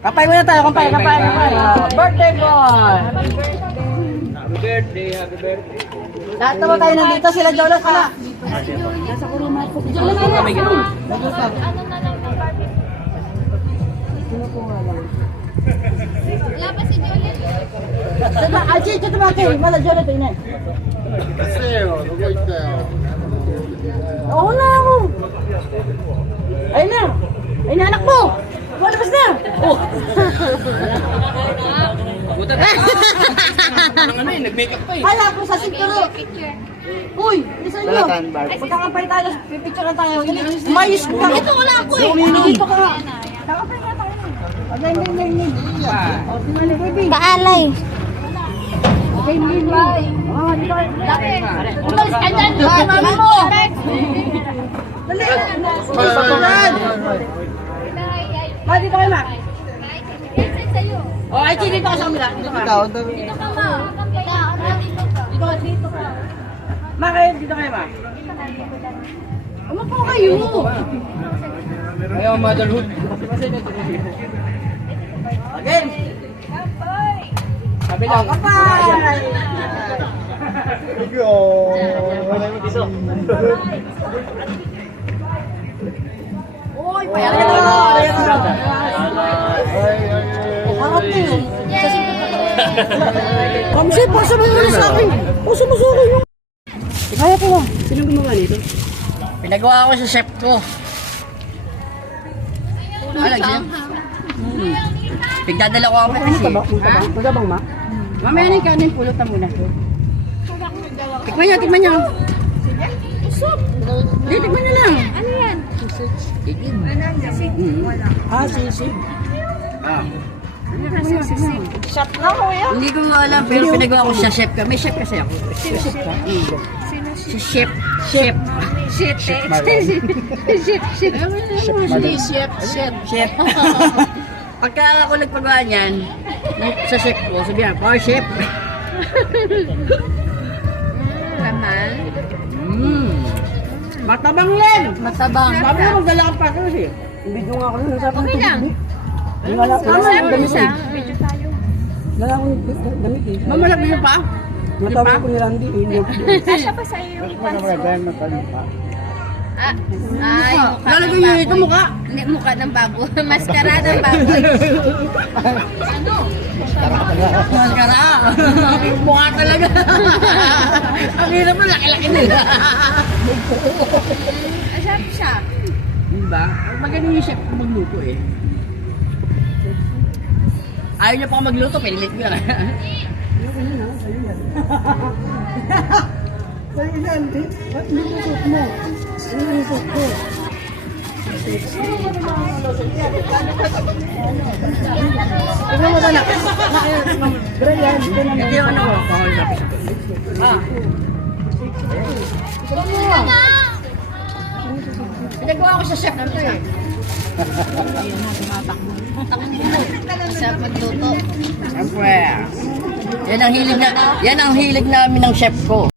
Kapay muna tayo, kapay. Birthday boy! Happy birthday, happy birthday. Lahat naman tayo nandito, sila Jolas pala. Jolas pala. May ganun. Ano na lang ng barbecue? Wala pa si Juliet. Diba, Alchi, ito naman kayo. Wala Jolas ito yun. Oo na ako. Ayun na. Ayun na anak mo. Walabas na. Oh. Buta na. Ano eh, nag-makeup pa eh. Hala ko sa sinturo. Picture. Uy, hindi sa inyo. Magkakampay tayo, pipicture lang tayo. Mayos ko. Ito wala ako eh. Dito ka. Kakampay nga tayo. Again. Paalay. Okay, bye. Oh, dito kayo. Umalis ka dyan. Mami mo. Dali. Ma, dito kayo, ma. Oh, ay, dito ka sa kamila. Dito ka. Dito ka ma. Dito ka. Ma, kayo, dito kayo, ma. Umupo kayo. Ayaw, motherhood. Again. Sabi Oh, lang. kapay. Uy, payari ka na. Harap niyo. Kamsi, pasa mo yun sa akin. Pasa mo sa akin. Kaya ko lang. Sino gumawa nito? Pinagawa ko sa chef ko. Chef? Pigdadala ko ako kasi. Magabang ma? Mamaya na yung kanin, pulot na muna. Tikman nyo. Hindi, tikman nyo lang. Ano yan? Sisig. Ah. Shot na ko yan. Hindi ko alam, pero pinagawa ko sa chef ka. May chef kasi ako. Chef ka? Si chef. Chef. Shit eh. Chef. Pagka ako nagpagawa niyan, sa chef ko, sabihan, power chef. Laman. Matabang yan. Matabang. Sabi mo, magdala ka pa kasi. Video nga ako nun. Okay lang. Wala ko Tama lang. lang isa. Medyo tayo. Wala akong damit eh. Mamalak niyo pa? Matawag ko ni Randy eh. Kasya pa sa'yo yung panso. Ay, mukha Lalagay ng niyo baboy. ito mukha. Hindi, mukha ng baboy. Maskara ng baboy. Ano? Maskara. Mukha talaga. Ang hirap na, laki-laki nila. Asap siya. Diba? Magaling yung chef ko magluto eh. Ayaw niya pa ako magluto, pinilit ko lang. Sa'yo na, Randy. Ba't hindi mo suot mo? Ano yung suot ko? Tignan mo na. Brian, ito na Hindi yung ano ko. Ah. Pinagawa ko sa chef na ito eh. Asap magluto. Siyempre. Yan ang hilig namin ng chef ko.